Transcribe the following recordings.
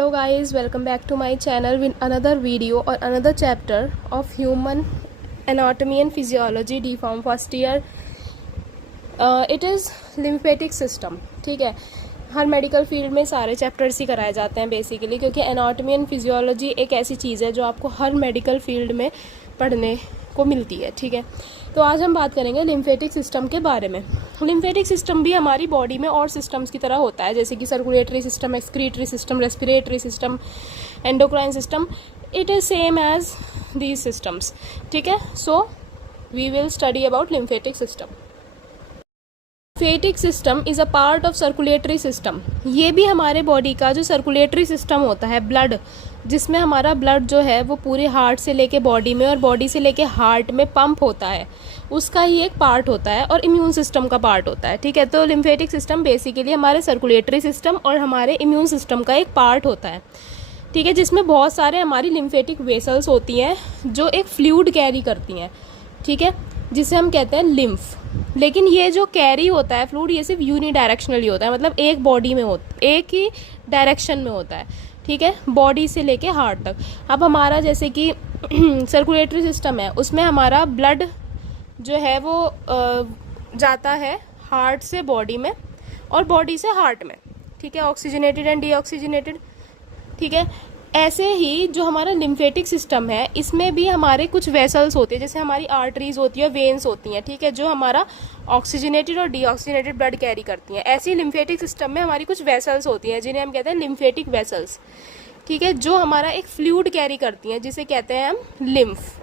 Hello guys, welcome back to my channel with another video or another chapter of human anatomy and physiology D Pharm first year. It is lymphatic system. ठीक है, हर medical field में सारे chapters ही कराए जाते हैं basically, क्योंकि anatomy and physiology एक ऐसी चीज़ है जो आपको हर मेडिकल फील्ड में पढ़ने को मिलती है। ठीक है, तो आज हम बात करेंगे लिम्फेटिक सिस्टम के बारे में। लिम्फेटिक सिस्टम भी हमारी बॉडी में और सिस्टम्स की तरह होता है, जैसे कि circulatory system, excretory system, respiratory system, endocrine system. It is same as these systems. ठीक है, so we will study about lymphatic system. Lymphatic system is a part of circulatory system. ये भी हमारे बॉडी का जो सर्कुलेटरी सिस्टम होता है, blood, जिसमें हमारा ब्लड जो है वो पूरे हार्ट से लेके बॉडी में और बॉडी से लेके हार्ट में पंप होता है, उसका ही एक पार्ट होता है और इम्यून सिस्टम का पार्ट होता है। ठीक है, तो लिम्फेटिक सिस्टम बेसिकली हमारे सर्कुलेटरी सिस्टम और हमारे इम्यून सिस्टम का एक पार्ट होता है। ठीक है, जिसमें बहुत सारे हमारी लिम्फेटिक वेसल्स होती हैं जो एक फ्लूइड कैरी करती हैं। ठीक है, जिसे हम कहते हैं लिम्फ। लेकिन ये जो कैरी होता है फ्लूइड, ये सिर्फ यूनिडायरेक्शनली होता है, मतलब एक बॉडी में एक ही डायरेक्शन में होता है। ठीक है, बॉडी से लेके हार्ट तक। अब हमारा जैसे कि सर्कुलेटरी सिस्टम है, उसमें हमारा ब्लड जो है वो जाता है हार्ट से बॉडी में और बॉडी से हार्ट में। ठीक है, ऑक्सीजनेटेड एंड डीऑक्सीजनेटेड। ठीक है, ऐसे ही जो हमारा लिम्फेटिक सिस्टम है, इसमें भी हमारे कुछ वेसल्स होते हैं, जैसे हमारी आर्टरीज होती है, वेन्स होती हैं। ठीक है, जो हमारा ऑक्सीजनेटेड और डीऑक्सीजनेटेड ब्लड कैरी करती हैं। ऐसी लिम्फेटिक सिस्टम में हमारी कुछ वेसल्स होती हैं जिन्हें हम कहते हैं लिम्फेटिक वेसल्स। ठीक है, जो हमारा एक फ्लूइड कैरी करती हैं जिसे कहते हैं हम लिम्फ।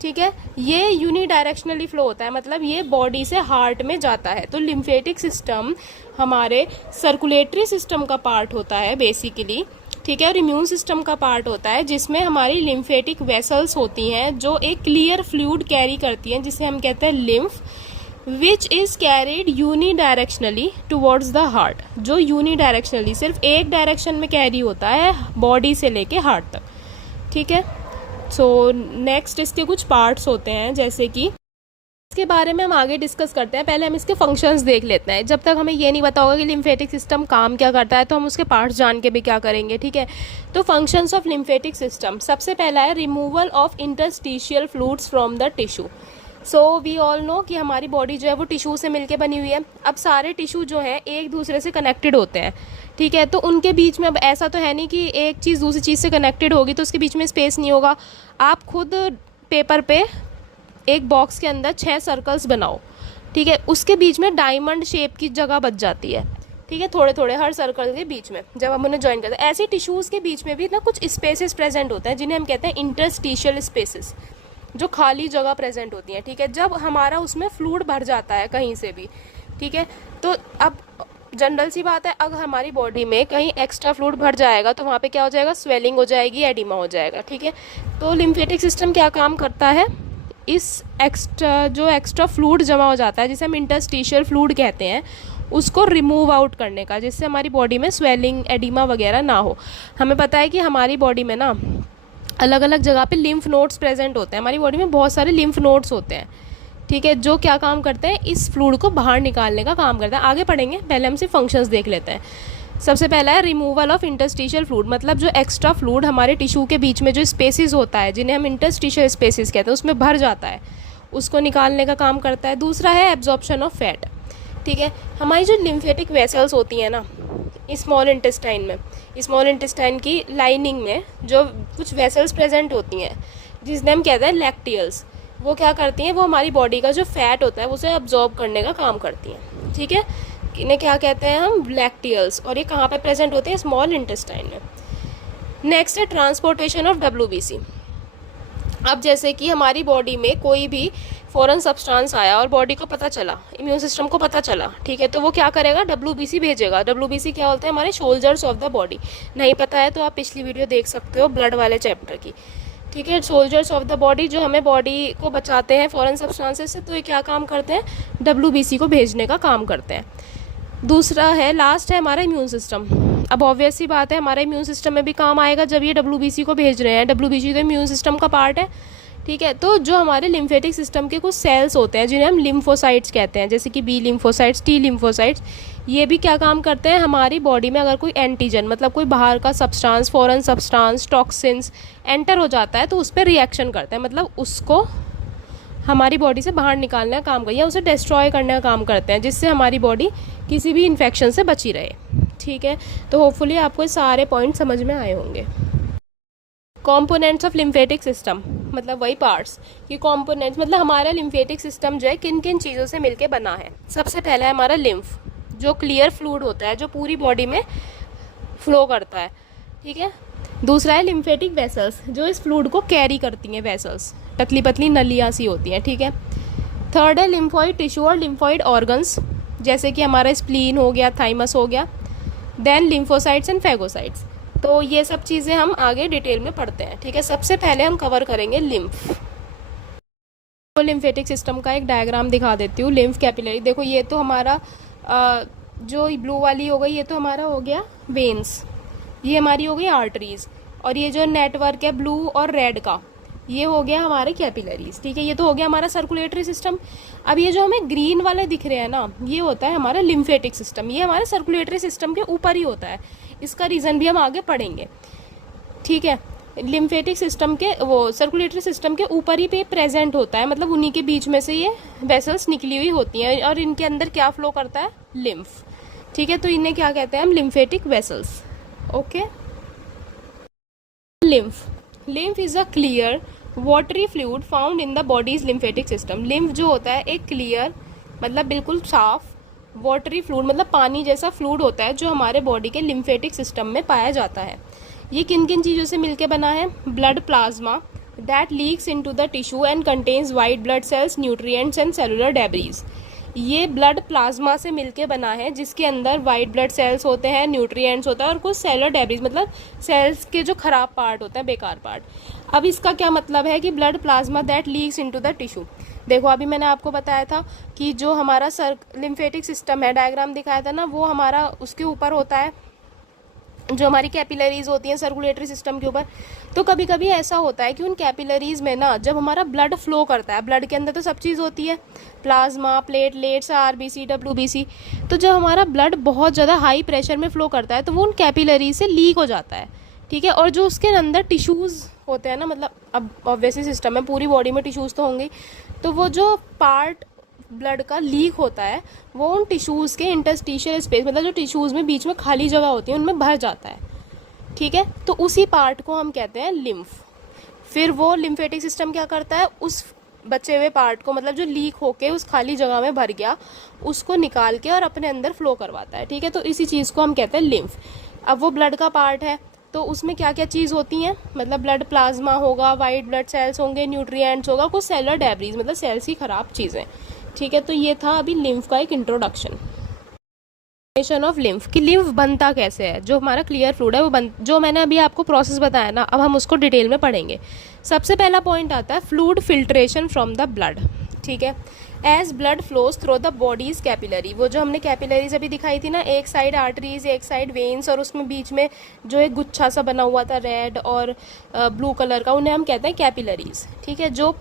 ठीक है, ये यूनिडायरेक्शनली फ्लो होता है, मतलब ये बॉडी से हार्ट में जाता है। तो लिम्फेटिक सिस्टम हमारे सर्कुलेटरी सिस्टम का पार्ट होता है बेसिकली। ठीक है, और इम्यून सिस्टम का पार्ट होता है, जिसमें हमारी लिम्फेटिक वेसल्स होती हैं जो एक क्लियर फ्लूइड कैरी करती हैं जिसे हम कहते हैं lymph, which is carried unidirectionally towards the heart. जो यूनिडायरेक्शनली सिर्फ एक डायरेक्शन में कैरी होता है बॉडी से लेके हार्ट तक। ठीक है, सो नेक्स्ट इसके कुछ पार्ट्स होते हैं, जैसे कि इसके बारे में हम आगे डिस्कस करते हैं। पहले हम इसके फंक्शंस देख लेते हैं। जब तक हमें ये नहीं पता होगा कि लिम्फेटिक सिस्टम काम क्या करता है, तो हम उसके पार्ट्स जान के भी क्या करेंगे। ठीक है, तो फंक्शंस ऑफ लिम्फेटिक सिस्टम, सबसे पहला है removal of interstitial fluids from the tissue. So we all know कि हमारी बॉडी जो है वो टिश्यू से मिलके बनी हुई है। अब सारे टिश्यू जो हैं एक दूसरे से कनेक्टेड होते हैं। ठीक है, तो उनके बीच में अब ऐसा तो है नहीं कि एक चीज़ दूसरी चीज़ से कनेक्टेड होगी तो उसके बीच में स्पेस नहीं होगा। आप खुद पेपर पे एक बॉक्स के अंदर 6 सर्कल्स बनाओ। ठीक है, उसके बीच में डायमंड शेप की जगह बच जाती है। ठीक है, थोड़े थोड़े हर सर्कल के बीच में जब हम उन्हें ज्वाइन करते हैं, ऐसे टिश्यूज़ के बीच में भी ना कुछ स्पेसेस प्रेजेंट होते हैं जिन्हें हम कहते हैं इंटरस्टिशियल स्पेसेस, जो खाली जगह प्रेजेंट होती हैं। ठीक है, जब हमारा उसमें फ्लूइड भर जाता है कहीं से भी, ठीक है, तो अब जनरल सी बात है, अगर हमारी बॉडी में कहीं एक्स्ट्रा फ्लूइड भर जाएगा तो वहाँ पे क्या हो जाएगा, स्वेलिंग हो जाएगी, एडिमा हो जाएगा। ठीक है, तो लिम्फेटिक सिस्टम क्या काम करता है, इस एक्स्ट्रा फ्लूइड जमा हो जाता है जिसे हम इंटरस्टिशियल फ्लूइड कहते हैं, उसको रिमूव आउट करने का, जिससे हमारी बॉडी में स्वेलिंग, एडिमा वगैरह ना हो। हमें पता है कि हमारी बॉडी में ना अलग अलग जगह पे लिम्फ नोड्स प्रेजेंट होते हैं। हमारी बॉडी में बहुत सारे लिम्फ नोड्स होते हैं। ठीक है, जो क्या काम करते हैं, इस फ्लूइड को बाहर निकालने का काम करते हैं। आगे पढ़ेंगे, पहले हम सिर्फ फंक्शंस देख लेते हैं। सबसे पहला है रिमूवल ऑफ इंटरस्टिशियल फ्लूइड, मतलब जो एक्स्ट्रा फ्लूइड हमारे टिश्यू के बीच में जो स्पेसिस होता है, जिन्हें हम इंटरस्टिशियल स्पेसिस कहते हैं, उसमें भर जाता है, उसको निकालने का काम करता है। दूसरा है एब्जॉर्प्शन ऑफ फैट। ठीक है, हमारी जो लिम्फेटिक वेसल्स होती हैं ना स्मॉल इंटेस्टाइन में, स्मॉल इंटेस्टाइन की लाइनिंग में जो कुछ वेसल्स प्रेजेंट होती हैं जिसमें हम कहते हैं लैक्टियल्स, वो क्या करती हैं, वो हमारी बॉडी का जो फैट होता है उसे अब्जॉर्ब करने का काम करती हैं। ठीक है, इन्हें क्या कहते हैं हम, लैक्टियल्स, और ये कहाँ पे प्रेजेंट होते हैं, स्मॉल इंटेस्टाइन में। नेक्स्ट है ट्रांसपोर्टेशन ऑफ WBC। अब जैसे कि हमारी बॉडी में कोई भी फॉरेन सब्सटेंस आया और बॉडी को पता चला, इम्यून सिस्टम को पता चला, ठीक है, तो वो क्या करेगा, WBC भेजेगा। WBC क्या होते हैं, हमारे सोल्जर्स ऑफ द बॉडी। नहीं पता है तो आप पिछली वीडियो देख सकते हो ब्लड वाले चैप्टर की। ठीक है, सोल्जर्स ऑफ द बॉडी जो हमें बॉडी को बचाते हैं फॉरेन सब्सटेंसेस से, तो ये क्या काम करते हैं, WBC को भेजने का काम करते हैं। दूसरा है, लास्ट है हमारा इम्यून सिस्टम। अब ऑब्वियस सी बात है, हमारा इम्यून सिस्टम में भी काम आएगा जब ये WBC को भेज रहे हैं। WBC तो इम्यून सिस्टम का पार्ट है। ठीक है। तो जो हमारे लिम्फेटिक सिस्टम के कुछ सेल्स होते हैं जिन्हें हम लिम्फोसाइट्स कहते हैं, जैसे कि बी लिम्फोसाइट्स, टी लिम्फोसाइट्स, ये भी क्या काम करते हैं, हमारी बॉडी में अगर कोई एंटीजन मतलब कोई बाहर का substance, foreign substance, toxins enter हो जाता है तो उस पर रिएक्शन करते हैं, मतलब उसको हमारी बॉडी से बाहर निकालने का काम करते हैं या उसे डिस्ट्रॉय करने का काम करते हैं, जिससे हमारी बॉडी किसी भी इन्फेक्शन से बची रहे। ठीक है, तो होपफुली आपको ये सारे पॉइंट समझ में आए होंगे। कॉम्पोनेंट्स ऑफ लिम्फेटिक सिस्टम, मतलब वही पार्ट्स कि कॉम्पोनेंट्स मतलब हमारा लिम्फेटिक सिस्टम जो है किन किन चीज़ों से मिलके बना है। सबसे पहला है हमारा लिम्फ, जो क्लियर फ्लूइड होता है जो पूरी बॉडी में फ्लो करता है। ठीक है। दूसरा है लिम्फेटिक वेसल्स, जो इस फ्लूइड को कैरी करती हैं, वेसल्स पतली पतली नलियाँ सी होती हैं। ठीक है। थर्ड है लिम्फॉइड टिश्यू और लिम्फॉइड ऑर्गन्स, जैसे कि हमारा स्प्लीन हो गया, थाइमस हो गया। Then lymphocytes and phagocytes. तो ये सब चीज़ें हम आगे डिटेल में पढ़ते हैं। ठीक है। सबसे पहले हम कवर करेंगे लिम्फ। तो लिम्फेटिक सिस्टम का एक डायग्राम दिखा देती हूँ। लिम्फ कैपिलरी, देखो ये तो हमारा जो ब्लू वाली हो गई, ये तो हमारा हो गया वेन्स, ये हमारी हो गई आर्टरीज, और ये जो नेटवर्क है ब्लू और रेड का, ये हो गया हमारे कैपिलरीज। ठीक है। ये तो हो गया हमारा सर्कुलेटरी सिस्टम। अब ये जो हमें ग्रीन वाले दिख रहे हैं ना, ये होता है हमारा लिम्फेटिक सिस्टम। ये हमारे सर्कुलेटरी सिस्टम के ऊपर ही होता है, इसका रीज़न भी हम आगे पढ़ेंगे। ठीक है। लिम्फेटिक सिस्टम के वो सर्कुलेटरी सिस्टम के ऊपर ही पे प्रेजेंट होता है, मतलब उन्हीं के बीच में से ये वेसल्स निकली हुई होती हैं, और इनके अंदर क्या फ्लो करता है, लिम्फ। ठीक है। तो इन्हें क्या कहते हैं हम, lymphatic vessels. Okay. Lymph is a clear watery fluid found in the bodies lymphatic system. Lymph जो होता है एक क्लियर मतलब बिल्कुल साफ वाटरी फ्लूइड मतलब पानी जैसा फ्लूइड होता है जो हमारे बॉडी के लिम्फेटिक सिस्टम में पाया जाता है। ये किन किन चीज़ों से मिलके बना है, blood plasma that leaks into the tissue and contains white blood cells, nutrients and cellular debris. ये ब्लड प्लाज्मा से मिलके बना है जिसके अंदर वाइट ब्लड सेल्स होते हैं, न्यूट्रिएंट्स होता है और कुछ सेलुलर डेब्रीज मतलब सेल्स के जो खराब पार्ट होते हैं, बेकार पार्ट। अब इसका क्या मतलब है कि blood plasma that leaks into the tissue. देखो अभी मैंने आपको बताया था कि जो हमारा लिम्फेटिक सिस्टम है, डायग्राम दिखाया था ना, वो हमारा उसके ऊपर होता है, जो हमारी कैपिलरीज होती हैं सर्कुलेटरी सिस्टम के ऊपर। तो कभी कभी ऐसा होता है कि उन कैपिलरीज में ना जब हमारा ब्लड फ्लो करता है, ब्लड के अंदर तो सब चीज़ होती है, प्लाज्मा, प्लेटलेट्स, आरबीसी, डब्ल्यूबीसी, तो जब हमारा ब्लड बहुत ज़्यादा हाई प्रेशर में फ्लो करता है तो वो उन कैपिलरीज से लीक हो जाता है। ठीक है। और जो उसके अंदर टिश्यूज़ होते हैं ना, मतलब अब ऑब्वियसली सिस्टम है, पूरी बॉडी में टिश्यूज़ तो होंगे, तो वो जो पार्ट ब्लड का लीक होता है वो उन टिश्यूज़ के इंटरस्टिशियल स्पेस मतलब जो टिश्यूज़ में बीच में खाली जगह होती है उनमें भर जाता है। ठीक है। तो उसी पार्ट को हम कहते हैं लिम्फ। फिर वो लिम्फेटिक सिस्टम क्या करता है, उस बचे हुए पार्ट को मतलब जो लीक होके उस खाली जगह में भर गया उसको निकाल के और अपने अंदर फ्लो करवाता है। ठीक है। तो इसी चीज़ को हम कहते हैं लिम्फ। अब वो ब्लड का पार्ट है तो उसमें क्या क्या चीज़ होती हैं, मतलब ब्लड प्लाज्मा होगा, वाइट ब्लड सेल्स होंगे, न्यूट्रिएंट्स होगा, कुछ सेलुलर डेब्रीज मतलब सेल्स की खराब चीज़ें। ठीक है। तो ये था अभी लिम्फ का एक इंट्रोडक्शन ऑफ लिम्फ कि लिम्फ बनता कैसे है। जो हमारा क्लियर फ्लूइड है वो जो मैंने अभी आपको प्रोसेस बताया ना, अब हम उसको डिटेल में पढ़ेंगे। सबसे पहला पॉइंट आता है fluid filtration from the blood. ठीक है। As blood flows through the body's capillary, वो जो हमने कैपिलरीज अभी दिखाई थी ना, एक साइड आर्टरीज, एक साइड वेन्स, और उसमें बीच में जो एक गुच्छा सा बना हुआ था रेड और ब्लू कलर का, उन्हें हम कहते हैं कैपिलरीज। ठीक है। जो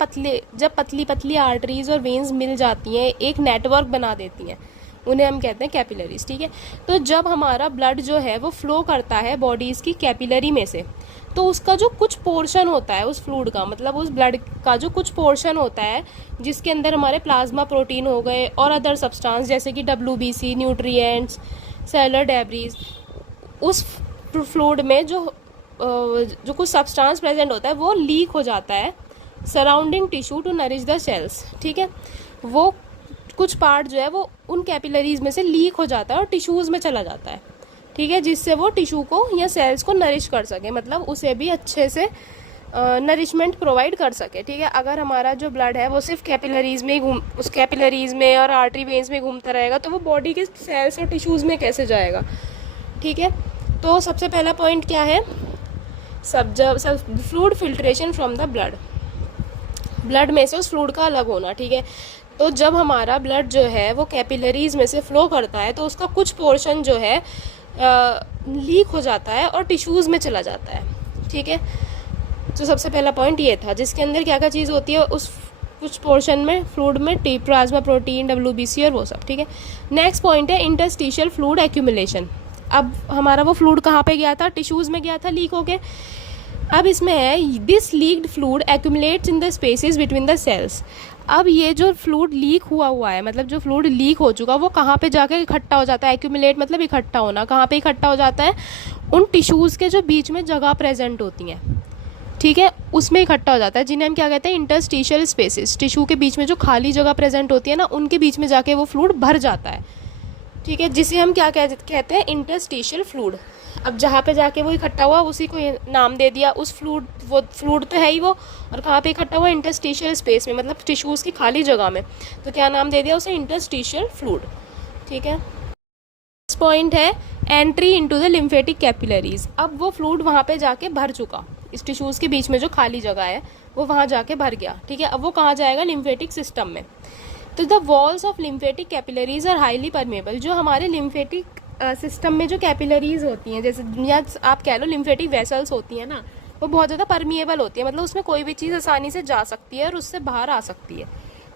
जब पतली पतली आर्टरीज और वेन्स मिल जाती हैं, एक नेटवर्क बना देती हैं, उन्हें हम कहते हैं कैपिलरीज। ठीक है। तो जब हमारा ब्लड जो है वो फ्लो करता है बॉडीज़ की कैपिलरी में से, तो उसका जो कुछ पोर्शन होता है उस फ्लूइड का, मतलब उस ब्लड का जो कुछ पोर्शन होता है जिसके अंदर हमारे प्लाज्मा प्रोटीन हो गए और अदर सब्सटेंस जैसे कि डब्ल्यूबीसी, न्यूट्रिएंट्स, सेलुलर डेब्रीज, उस फ्लूइड में जो कुछ सब्सटेंस प्रेजेंट होता है वो लीक हो जाता है surrounding tissue to nourish the cells. ठीक है। वो कुछ पार्ट जो है वो उन कैपिलरीज में से लीक हो जाता है और टिश्यूज़ में चला जाता है। ठीक है। जिससे वो टिश्यू को या सेल्स को नरिश कर सके, मतलब उसे भी अच्छे से नरिशमेंट प्रोवाइड कर सके। ठीक है। अगर हमारा जो ब्लड है वो सिर्फ कैपिलरीज में ही उस कैपिलरीज में और आर्टरी वेन्स में घूमता रहेगा तो वो बॉडी के सेल्स और टिश्यूज़ में कैसे जाएगा। ठीक है। तो सबसे पहला पॉइंट क्या है, fluid filtration from the blood में से उस फ्लूइड का अलग होना। ठीक है। तो जब हमारा ब्लड जो है वो कैपिलरीज में से फ्लो करता है तो उसका कुछ पोर्शन जो है लीक हो जाता है और टिश्यूज़ में चला जाता है। ठीक है। तो सबसे पहला पॉइंट ये था, जिसके अंदर क्या क्या चीज़ होती है उस कुछ पोर्शन में फ्लूइड में, टी प्लाज्मा प्रोटीन, WBC और वो सब, ठीक है। नेक्स्ट पॉइंट है इंटरस्टिशियल फ्लूइड एक्यूमुलेशन। अब हमारा वो फ्लूइड कहाँ पे गया था, टिश्यूज़ में गया था लीक होके। अब इसमें है this leaked fluid accumulates in the spaces between the cells. अब ये जो फ्लूइड लीक हुआ है, मतलब जो फ्लूइड लीक हो चुका, वो कहाँ पे जाके इकट्ठा हो जाता है। एक्यूमुलेट मतलब इकट्ठा होना, कहाँ पे इकट्ठा हो जाता है, उन टिश्यूज़ के जो बीच में जगह प्रेजेंट होती हैं, ठीक है, उसमें इकट्ठा हो जाता है, जिन्हें हम क्या कहते हैं, इंटरस्टिशियल स्पेसेस। टिश्यू के बीच में जो खाली जगह प्रेजेंट होती है ना, उनके बीच में जाके वो फ्लूइड भर जाता है, ठीक है, जिसे हम क्या कहते हैं, इंटरस्टिशियल फ्लूइड। अब जहाँ पे जाके वो इकट्ठा हुआ उसी को नाम दे दिया, उस फ्लूइड, वो फ्लूइड तो है ही वो, और कहाँ पे इकट्ठा हुआ, इंटरस्टिशियल स्पेस में, मतलब टिश्यूज़ की खाली जगह में, तो क्या नाम दे दिया उसे, इंटरस्टिशियल फ्लूइड, ठीक है। नेक्स्ट पॉइंट है entry into the lymphatic capillaries. अब वो फ्लूइड वहाँ पे जाके भर चुका, इस टिश्यूज़ के बीच में जो खाली जगह है वो वहाँ जाके भर गया, ठीक है। अब वो कहाँ जाएगा, लिम्फेटिक सिस्टम में। तो the walls of lymphatic capillaries are highly permeable. जो हमारे लिम्फेटिक सिस्टम में जो कैपिलरीज होती हैं, जैसे या आप कह लो लिम्फेटिक वेसल्स होती हैं ना, वो बहुत ज़्यादा परमिएबल होती है, मतलब उसमें कोई भी चीज़ आसानी से जा सकती है और उससे बाहर आ सकती है।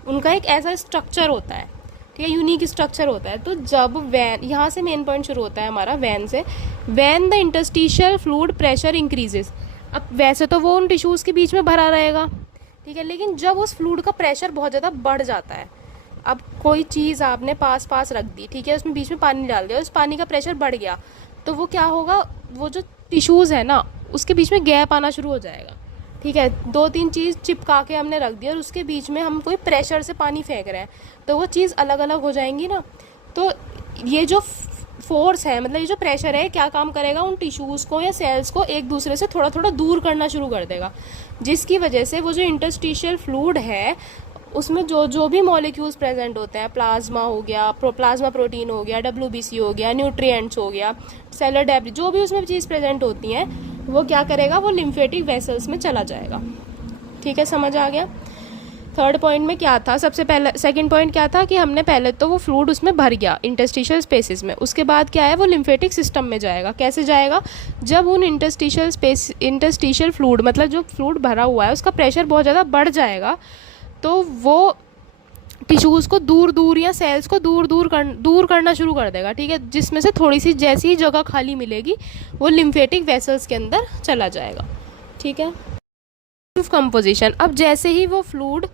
उनका एक ऐसा स्ट्रक्चर होता है, ठीक है, यूनिक स्ट्रक्चर होता है। तो जब वैन, यहाँ से मेन पॉइंट शुरू होता है हमारा वैन से, when the interstitial fluid pressure increases. अब वैसे तो वो उन टिश्यूज़ के बीच में भरा रहेगा, ठीक है, लेकिन जब उस फ्लूइड का प्रेशर बहुत ज़्यादा बढ़ जाता है, अब कोई चीज़ आपने पास रख दी, ठीक है, उसमें बीच में पानी डाल दिया, उस पानी का प्रेशर बढ़ गया, तो वो क्या होगा, वो जो टिश्यूज़ है ना, उसके बीच में गैप आना शुरू हो जाएगा, ठीक है। 2-3 चीज़ चिपका के हमने रख दिया और उसके बीच में हम कोई प्रेशर से पानी फेंक रहे हैं, तो वो चीज़ अलग अलग हो जाएंगी ना। तो ये जो फोर्स है, मतलब ये जो प्रेशर है, क्या काम करेगा, उन टिश्यूज़ को या सेल्स को एक दूसरे से थोड़ा थोड़ा दूर करना शुरू कर देगा, जिसकी वजह से वो जो इंटरस्टिशियल फ्लूइड है उसमें जो भी मॉलिक्यूल्स प्रेजेंट होते हैं, प्लाज्मा हो गया, प्लाज्मा प्रोटीन हो गया, WBC हो गया, न्यूट्रिएंट्स हो गया, सेलर डेब्रिस, जो भी उसमें चीज़ प्रेजेंट होती हैं, वो क्या करेगा, वो लिम्फेटिक वेसल्स में चला जाएगा, ठीक है, समझ आ गया। थर्ड पॉइंट में क्या था, सबसे पहले सेकंड पॉइंट क्या था कि हमने पहले तो वो फ्लूइड उसमें भर गया इंटरस्टिशियल स्पेसेस में, उसके बाद क्या है, वो लिम्फेटिक सिस्टम में जाएगा। कैसे जाएगा, जब उन इंटरस्टिशियल फ्लूइड, मतलब जो फ्लूइड भरा हुआ है, उसका प्रेशर बहुत ज़्यादा बढ़ जाएगा, तो वो टिश्यूज़ को दूर या सेल्स को दूर करना शुरू कर देगा, ठीक है, जिसमें से थोड़ी सी जैसी ही जगह खाली मिलेगी वो लिम्फेटिक वेसल्स के अंदर चला जाएगा, ठीक है। कंपोजिशन, अब जैसे ही वो फ्लूइड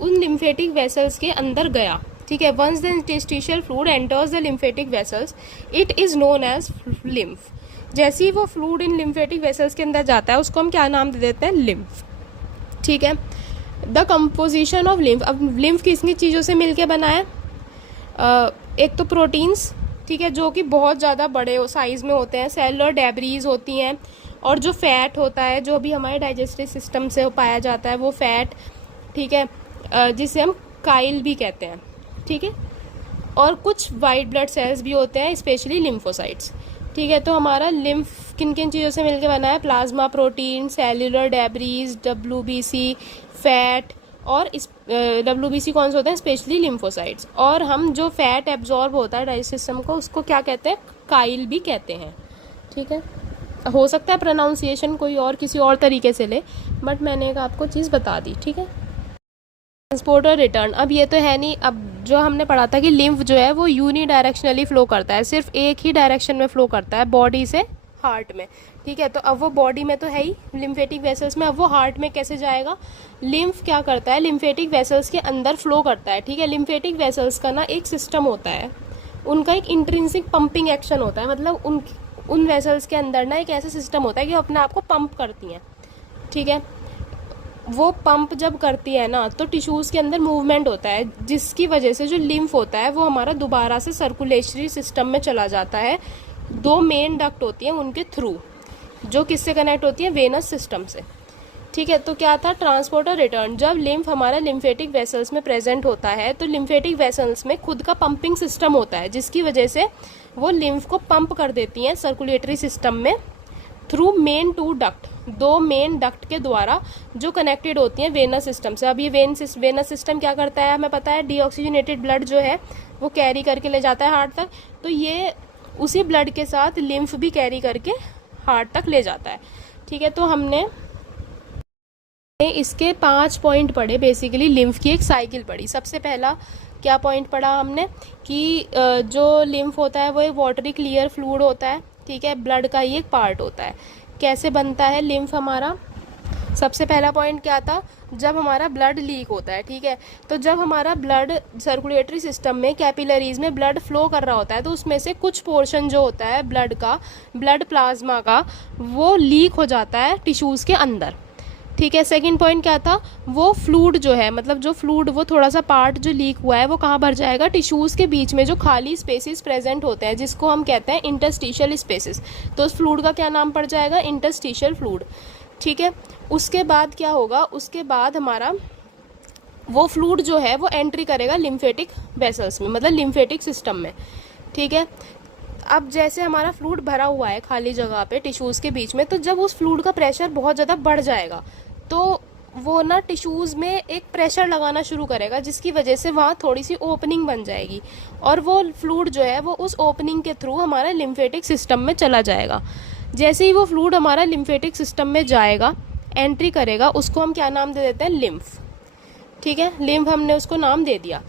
उन लिम्फेटिक वेसल्स के अंदर गया, ठीक है, once the interstitial fluid enters the lymphatic vessels it is known as lymph. जैसे ही वो फ्लूइड इन लिम्फेटिक वेसल्स के अंदर जाता है उसको हम क्या नाम दे देते हैं, लिम्फ, ठीक है। द कंपोजिशन ऑफ लिम्फ, अब लिम्फ कितनी चीज़ों से मिलके बना है, एक तो प्रोटीन्स, ठीक है, जो कि बहुत ज़्यादा बड़े साइज़ में होते हैं, सेलुलर डेब्रीज होती हैं, और जो फैट होता है, जो भी हमारे डाइजेस्टिव सिस्टम से पाया जाता है वो फैट, ठीक है, जिसे हम काइल भी कहते हैं, ठीक है, और कुछ वाइट ब्लड सेल्स भी होते हैं, स्पेशली लिम्फोसाइट्स, ठीक है। तो हमारा लिम्फ किन किन चीज़ों से मिलकर बना है, plasma protein, cellular debris, WBC, fat, और इस WBC कौन से होते हैं, स्पेशली लिम्फोसाइट्स। और हम जो फैट एब्जॉर्ब होता है डाइजेस्टिव सिस्टम को, उसको क्या कहते हैं, काइल भी कहते हैं, ठीक है। हो सकता है प्रोनाउंसिएशन कोई और किसी और तरीके से ले, बट मैंने एक आपको चीज़ बता दी, ठीक है। ट्रांसपोर्ट और रिटर्न, अब ये तो है नहीं, अब जो हमने पढ़ा था कि लिम्फ जो है वो यूनिडायरेक्शनली फ्लो करता है, सिर्फ एक ही डायरेक्शन में फ्लो करता है, बॉडी से हार्ट में, ठीक है। तो अब वो बॉडी में तो है ही लिम्फेटिक वेसल्स में, अब वो हार्ट में कैसे जाएगा, लिम्फ क्या करता है, लिम्फेटिक वेसल्स के अंदर फ्लो करता है, ठीक है। लिम्फेटिक वेसल्स का ना एक सिस्टम होता है, उनका एक इंट्रिंसिक पंपिंग एक्शन होता है, मतलब उन वेसल्स के अंदर ना एक ऐसा सिस्टम होता है कि अपने आप को पंप करती हैं, ठीक है। वो पंप जब करती है ना, तो टिश्यूज़ के अंदर मूवमेंट होता है, जिसकी वजह से जो लिम्फ होता है वो हमारा दोबारा से सर्कुलेटरी सिस्टम में चला जाता है। 2 मेन डक्ट होती हैं उनके थ्रू, जो किससे कनेक्ट होती है, वेनस सिस्टम से, ठीक है। तो क्या था, ट्रांसपोर्ट और रिटर्न, जब लिम्फ हमारा लिम्फेटिक वेसल्स में प्रेजेंट होता है तो लिम्फेटिक वेसल्स में खुद का पंपिंग सिस्टम होता है, जिसकी वजह से वो लिम्फ को पंप कर देती हैं सर्कुलेटरी सिस्टम में through main 2 duct, 2 main duct के द्वारा, जो कनेक्टेड होती हैं वेनस सिस्टम से। अब ये वेनस सिस्टम क्या करता है, हमें पता है, डीऑक्सीजनेटेड ब्लड जो है वो कैरी करके ले जाता है हार्ट तक, तो ये उसी ब्लड के साथ लिम्फ भी कैरी करके हार्ट तक ले जाता है, ठीक है। तो हमने इसके 5 पॉइंट पढ़े, बेसिकली लिम्फ की एक साइकिल पढ़ी। सबसे पहला क्या पॉइंट पढ़ा हमने कि जो लिम्फ होता है वो एक वाटरी क्लियर फ्लूइड होता है, ठीक है, ब्लड का ही एक पार्ट होता है। कैसे बनता है लिम्फ हमारा? सबसे पहला पॉइंट क्या था, जब हमारा ब्लड लीक होता है, ठीक है, तो जब हमारा ब्लड सर्कुलेटरी सिस्टम में कैपिलरीज में ब्लड फ्लो कर रहा होता है तो उसमें से कुछ पोर्शन जो होता है ब्लड का, ब्लड प्लाज्मा का, वो लीक हो जाता है टिश्यूज़ के अंदर, ठीक है। सेकंड पॉइंट क्या था, वो फ्लूइड जो है, मतलब जो फ्लूइड, वो थोड़ा सा पार्ट जो लीक हुआ है वो कहाँ भर जाएगा? टिश्यूज़ के बीच में जो खाली स्पेसेस प्रेजेंट होते हैं, जिसको हम कहते हैं इंटरस्टिशियल स्पेसेस। तो उस फ्लूइड का क्या नाम पड़ जाएगा? इंटरस्टिशियल फ्लूइड, ठीक है। उसके बाद क्या होगा, उसके बाद हमारा वो फ्लूइड जो है वो एंट्री करेगा लिम्फेटिक वेसल्स में, मतलब लिम्फेटिक सिस्टम में, ठीक है। अब जैसे हमारा फ्लूइड भरा हुआ है खाली जगह पे टिश्यूज़ के बीच में, तो जब उस फ्लूइड का प्रेशर बहुत ज़्यादा बढ़ जाएगा तो वो ना टिश्यूज़ में एक प्रेशर लगाना शुरू करेगा, जिसकी वजह से वहाँ थोड़ी सी ओपनिंग बन जाएगी और वो फ्लूइड जो है वो उस ओपनिंग के थ्रू हमारे लिम्फेटिक सिस्टम में चला जाएगा। जैसे ही वो फ्लूइड हमारा लिम्फेटिक सिस्टम में जाएगा, एंट्री करेगा, उसको हम क्या नाम दे देते हैं? लिम्फ, ठीक है। लिम्फ हमने उसको नाम दे दिया।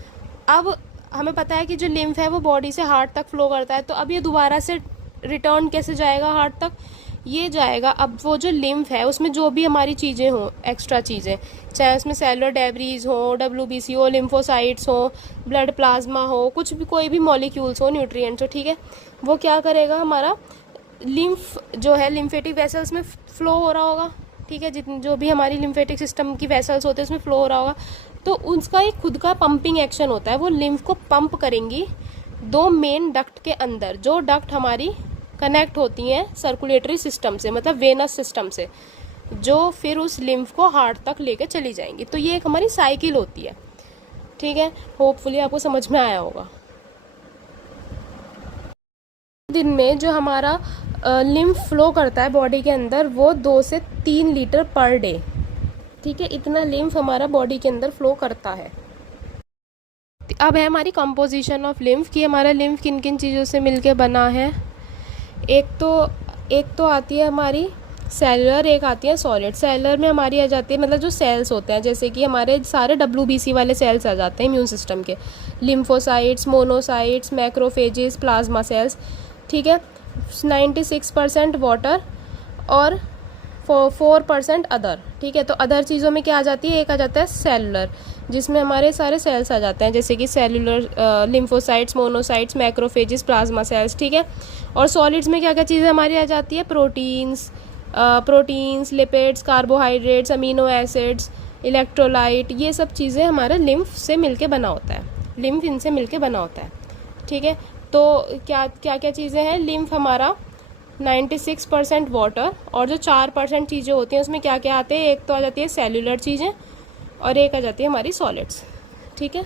अब हमें पता है कि जो लिम्फ है वो बॉडी से हार्ट तक फ्लो करता है, तो अब ये दोबारा से रिटर्न कैसे जाएगा हार्ट तक? ये जाएगा, अब वो जो लिम्फ है उसमें जो भी हमारी चीज़ें हों, एक्स्ट्रा चीज़ें, चाहे उसमें सेलुलर डेब्रीज हो, WBC हो, लिम्फोसाइट्स हो, ब्लड प्लाज्मा हो, कुछ भी, कोई भी मॉलिक्यूल्स हो, न्यूट्रिएंट्स हो, ठीक है, वो क्या करेगा? हमारा लिम्फ जो है लिम्फेटिक वेसल्स में फ्लो हो रहा होगा, ठीक है, जितनी जो भी हमारी लिम्फेटिक सिस्टम की वेसल्स होते हैं उसमें फ्लो हो रहा होगा, तो उसका एक खुद का पंपिंग एक्शन होता है। वो लिम्फ को पंप करेंगी दो मेन डक्ट के अंदर, जो डक्ट हमारी कनेक्ट होती हैं सर्कुलेटरी सिस्टम से, मतलब वेनस सिस्टम से, जो फिर उस लिम्फ को हार्ट तक लेके चली जाएंगी। तो ये एक हमारी साइकिल होती है, ठीक है। होपफुली आपको समझ में आया होगा। दिन में जो हमारा लिम्फ फ्लो करता है बॉडी के अंदर वो 2 से 3 लीटर पर डे, ठीक है, इतना लिम्फ हमारा बॉडी के अंदर फ्लो करता है। अब है हमारी कंपोजिशन ऑफ लिम्फ, कि हमारा लिम्फ किन किन चीज़ों से मिलके बना है। एक तो आती है हमारी सेलुलर, एक आती है सॉलिड। सेलुलर में हमारी आ जाती है, मतलब जो सेल्स होते हैं, जैसे कि हमारे सारे WBC वाले सेल्स आ जाते हैं इम्यून सिस्टम के, lymphocytes, monocytes, macrophages, plasma cells, ठीक है। 96% वाटर और 4% अदर, ठीक है। तो अदर चीज़ों में क्या आ जाती है? एक आ जाता है सेलुलर, जिसमें हमारे सारे सेल्स आ जाते हैं, जैसे कि cellular lymphocytes, monocytes, macrophages, plasma cells, ठीक है। और सॉलिड्स में क्या क्या चीज़ें हमारी आ जाती है? Proteins, lipids, carbohydrates, amino acids, electrolyte, ये सब चीज़ें हमारे लिम्फ से मिलके बना होता है, लिम्फ इनसे मिलके बना होता है, ठीक है। तो क्या क्या चीज़ें हैं? लिम्फ हमारा 96% वाटर, और जो 4% चीज़ें होती हैं उसमें क्या क्या आते हैं? एक तो आ जाती है सेल्युलर चीज़ें और एक आ जाती है हमारी सॉलिड्स, ठीक है।